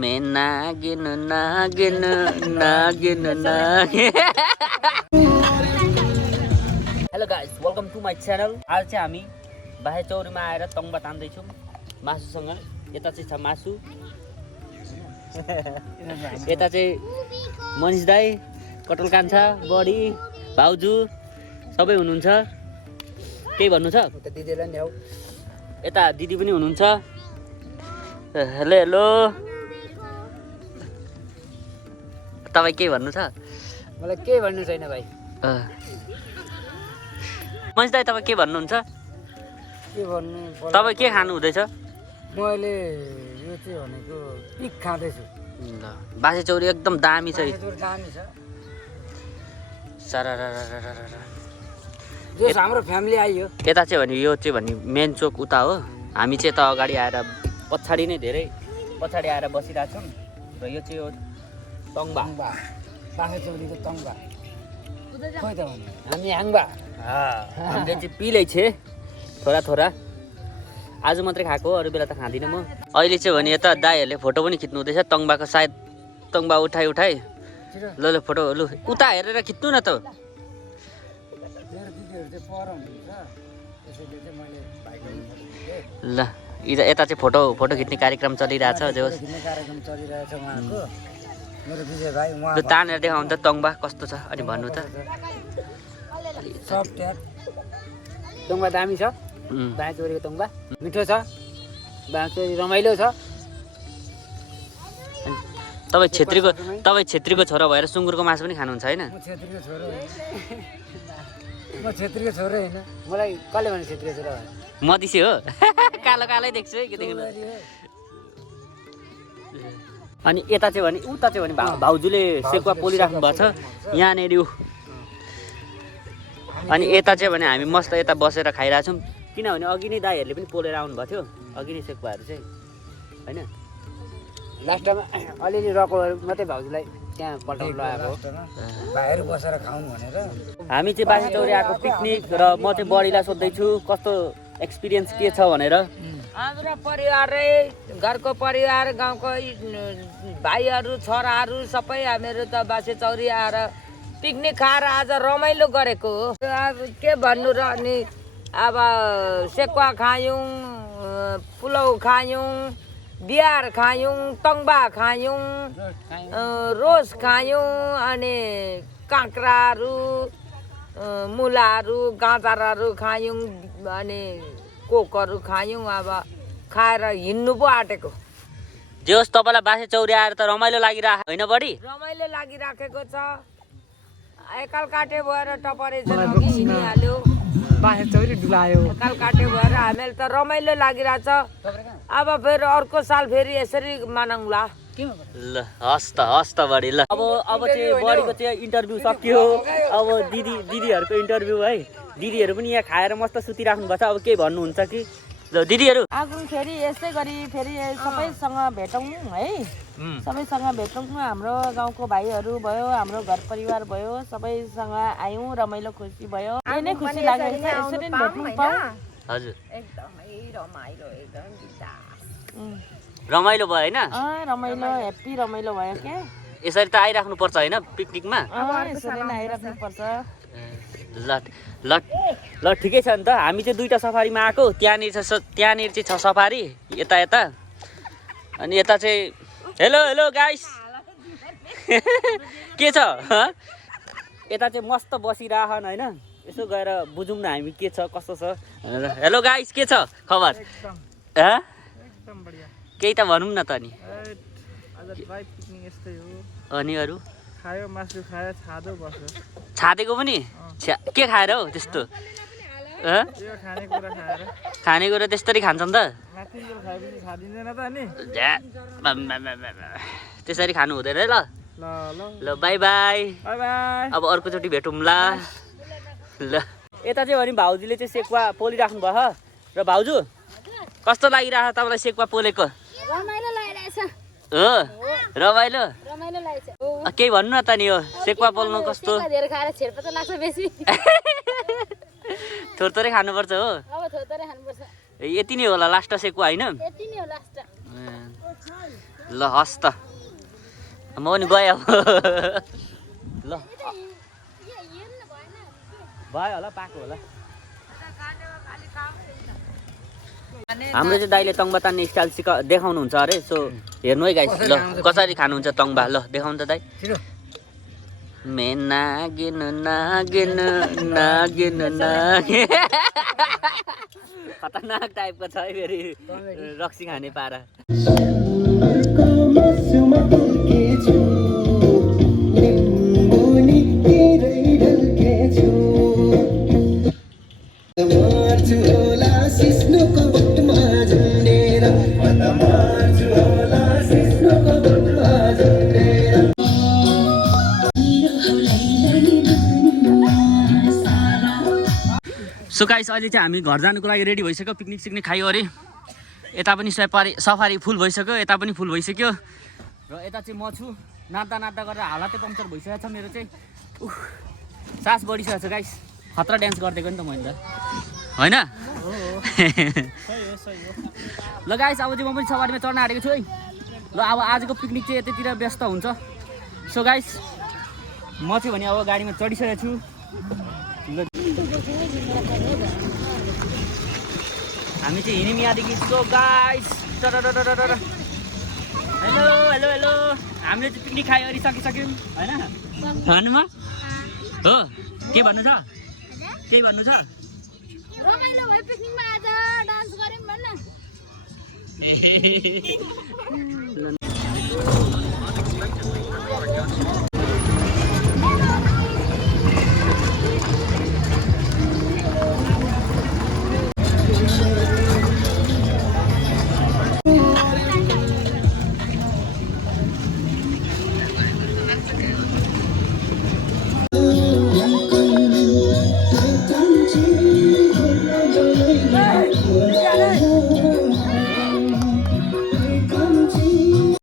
में नागिन नागिन नागिन नागिन। Hello guys, welcome to my channel. आज चाहिँ हामी बाहे चौरीमा आएर तङ्बा तान्दैछौँ मासुसँग। यता चाहिँ छ मासु, यता चाहिँ मनिष दाई, कटल कान्छा, बडी, भाउजू सबै हुनुहुन्छ। केही भन्नु छ? यता दिदी पनि हुनुहुन्छ। हेलो हेलो, तपाईँ के भन्नु छ? मलाई केही भन्नु छैन भाइ। मनिष दाई तपाईँ के भन्नुहुन्छ? के भन्नु, तपाईँ के खानु हुँदैछ? मैले यो चाहिँ भनेको पिक खाँदैछु। ल, बासे चौरी एकदम दामी छ। दामी छ। सारारारारारा। जस हाम्रो फ्यामिली आइयो। यता चाहिँ भने यो चाहिँ भने मेन चोक उता हो। हामी चाहिँ यता अगाडि आएर पछाडि नै धेरै पछाडि आएर बसिरहेछौँ। र यो चाहिँ हो तङ्बा, बासे चौरीको तङ्बा। खोइ त भन्नु, हामी हाँगबा। हामीले चाहिँ पिलै छे थोडा थोडा। आज मात्रै खाएको, अरू बेला त खाँदिनँ म। अहिले चाहिँ भने यता दाईहरूले फोटो पनि खिच्नु हुँदैछ तङ्बाको। सायद तङ्बा उठाइ ल ल फोटो लु उता हेरेर खिच्नु न त। ल यता चाहिँ फोटो खिच्ने कार्यक्रम चलिरहेछ। जो तानेर देखाउनु त तङ्बा कस्तो छ अनि भन्नु त। तङ्बा दामी छ। बाहे चौरीको तङ्बा मिठो छ। बाहे चौरी रमाइलो छ। तपाईँ छेत्रीको छोरा भएर सुँगुरको मासु पनि खानुहुन्छ होइन? म छेत्रीको छोरो होइन। मलाई कसले भने छेत्रीको छोरा हो? मदिसे हो। कालो कालै देख्छु है के देख्नु। अनि यता चाहिँ भने उता चाहिँ भने भाउजूले सेकुवा पोलिराख्नु भएको छ यहाँनिर। अनि यता चाहिँ भने हामी मस्त यता बसेर खाइरहेछौँ। किनभने अघि नै दाईहरूले पनि पोलेर आउनुभएको थियो। अघि नै सेकुवाहरू चाहिँ होइन। लास्टमा अलिअलि रकहरू मात्रै भाउजूलाई त्यहाँ पल्टाउनु लगाएको भाइहरू बसेर खाउँ भनेर। हामी चाहिँ बासे चौरी आएको पिकनिक। र म चाहिँ बडीलाई सोध्दैछु कस्तो एक्सपिरियन्स के छ भनेर। हाम्रो परिवारै, घरको परिवार, गाउँको भाइहरू, छोराहरू सबै हामीहरू त बासे चौरी आएर पिकनिक खाएर आज रमाइलो गरेको हो। अब के भन्नु र। अनि अब सेकुवा खायौँ, पुलाउ खायौँ, बिहार खायौँ, तङ्बा खायौँ, रोस खायौँ, अनि काँक्राहरू, मुलाहरू, गाजरहरू खायौँ, अनि कोकहरू खायौँ। अब खाएर हिँड्नु पो आँटेको। जे होस् तपाईँलाई बासे चौरी आएर त रमाइलो लागिरहेको होइन? बढी रमाइलो लागिराखेको छ। एकाल काटे भएर टपरे हिँडिहाल्यो। बासे चौरी डुलायो। एकाल काटे भएर हामीलाई त रमाइलो लागिरहेछ। अब फेरि अर्को साल फेरि यसरी मनाउँला। ल हस् त बढी। ल अब चाहिँ बढीको चाहिँ इन्टरभ्यू सकियो। अब दिदीहरूको इन्टरभ्यू है। दिदीहरू पनि यहाँ खाएर मस्त सुतिराख्नु भएको छ। अब केही भन्नुहुन्छ कि? ल दिदीहरू आज फेरि यस्तै गरी फेरि सबैसँग भेटौँ है। सबैसँग भेटौँ। हाम्रो गाउँको भाइहरू भयो, हाम्रो घर परिवार भयो, सबैसँग आयौँ, रमाइलो खुसी भयो। यही नै खुसी लागेको छ। यसरी नै भेट्नु पाऊँ। हजुर एकदमै रमाइलो, एकदम रमाइलो भयो होइन? रमाइलो, ह्याप्पी रमाइलो भयो क्या। यसरी त आइराख्नु पर्छ होइन पिकनिकमा? यसरी नै आइराख्नु पर्छ। ल ठिकै छ नि त। हामी चाहिँ दुईवटा सफारीमा आएको। त्यहाँनिर चाहिँ छ सफारी यता। अनि यता चाहिँ हेलो गाइस के छ? यता चाहिँ मस्त बसिरहन होइन। यसो गएर बुझौँ न हामी के छ कस्तो छ। हेलो गाइस के छ खबर? केही त भनौँ न त। अनि अनि अरू खायो, मासु खायो, छादो बस्यो। छादेको पनि के खाएर हो त्यस्तो? खानेकुरा त्यस्तरी खान्छन् त? त्यसरी खानु हुँदैन है। ल बाई बाई। अब अर्कोचोटि भेटौँला। ल यता चाहिँ भने भाउजूले चाहिँ सेकुवा पोलिराख्नु भयो। र भाउजू कस्तो लागिरहेछ तपाईँलाई सेकुवा पोलेको? रमाइलो लागिरहेछ। हो रमाइलो? रमाइलो लागेछ। केही भन्नु न त नि। यो सेकुवा पोल्नु कस्तो? धेरै खाएर छेर्पा त लाग्छ बेसी। थोरै खानुपर्छ हो। अब थोरै खानुपर्छ। यति नै होला लास्ट सेकुवा होइन? यति नै हो लास्ट। ल हस् त म पनि गएँ अब ल भयो होला पाएको होला हाम्रो चाहिँ दाइले तङ्बा तान्ने स्टाइल देखाउनुहुन्छ अरे सो हेर्नु है गाइस ल कसरी खानुहुन्छ तङ्बा ल देखाउनु त दाइ मे नागिन नागिन नागिन नागिन खतरनाक टाइपको छ है फेरि रक्सी खाने पारा सो गाइस अहिले चाहिँ हामी घर जानुको लागि रेडी भइसक्यो पिकनिक सिकनिक खायो अरे यता पनि सफारी फुल भइसक्यो यता पनि फुल भइसक्यो र यता चाहिँ म छु नाच्दा नाच्दा गरेर हालतै पङ्चर भइसकेको छ मेरो चाहिँ सास बढिसकेको छ गाइस खतरा डान्स गरिदिएको नि त मैले त होइन ल गाइस अब चाहिँ म पनि सवारीमा चढ्न आँटेको छु है ल अब आजको पिकनिक चाहिँ यतैतिर व्यस्त हुन्छ सो गाइस म चाहिँ भने अब गाडीमा चढिसकेको छु हामी चाहिँ हिँड्यौँ यहाँदेखि so guys hello hello hello हामीले चाहिँ पिकनिक खायो अरे सकिसक्यौँ होइन भन्नुमा हो के भन्नु छ केही भन्नु छ रमाइलो भयो पिकनिकमा आज डान्स गरौँ भन्न